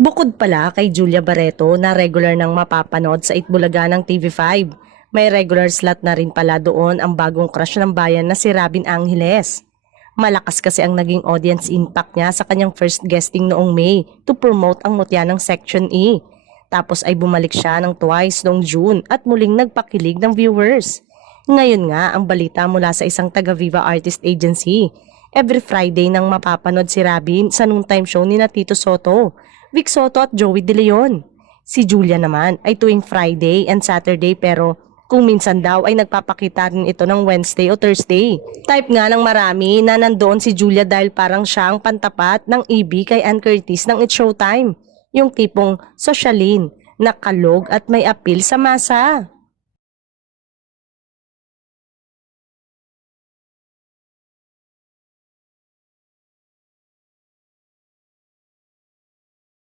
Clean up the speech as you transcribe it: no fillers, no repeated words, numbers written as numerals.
Bukod pala kay Julia Barreto na regular nang mapapanood sa Itbulaga ng TV5, may regular slot na rin pala doon ang bagong crush ng bayan na si Robin Angeles. Malakas kasi ang naging audience impact niya sa kanyang first guesting noong May to promote ang mutya ng Section E. Tapos ay bumalik siya ng twice noong June at muling nagpakilig ng viewers. Ngayon nga ang balita mula sa isang taga Viva Artist Agency. Every Friday nang mapapanood si Robin sa noontime show ni na Tito Soto, Vic Soto at Joey De Leon. Si Julia naman ay tuwing Friday and Saturday pero kung minsan daw ay nagpapakita rin ito ng Wednesday o Thursday. Type nga ng marami na nandoon si Julia dahil parang siya ang pantapat ng EB kay Ann Curtis ng It's Showtime. Yung tipong sosyalin, nakalog at may appeal sa masa.